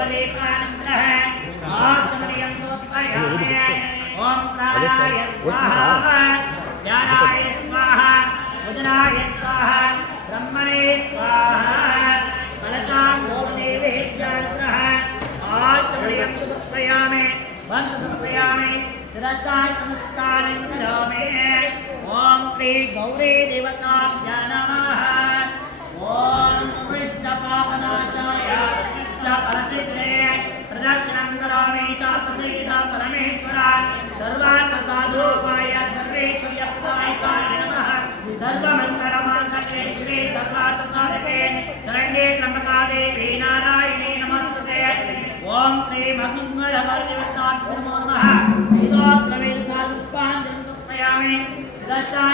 धूपदीपानन्तरः आत्मनियन्तोत्पयामि ओम प्राणाय स्वाहा ज्ञानाय स्वाहा उदनाय स्वाहा ब्रह्मणे स्वाहा फलतां गोदेवेभ्यः आत्मनियन्तोत्पयामि वन्दनोत्पयामि शिरसा नमस्कारं करोमि ओम श्री गौरी देवताभ्यः नमः ओम कृष्णपापनाशाय कृष्णफलसिद्धे प्रदक्षिणं करोमि तापसेविता परमेश्वर सर्वात्मसाधोपाय सर्वेश्वर्यप्रदाय नमः सर्वमङ्गलमाङ्गल्ये शिवे सर्वार्थसाधके शरण्ये त्र्यम्बका देवी नारायणी नमस्तुते ओम श्री मंगलवर्धनताभ्यो नमः वेदोक्तवेदसाधुष्पाञ्जलिं समर्पयामि शिरसा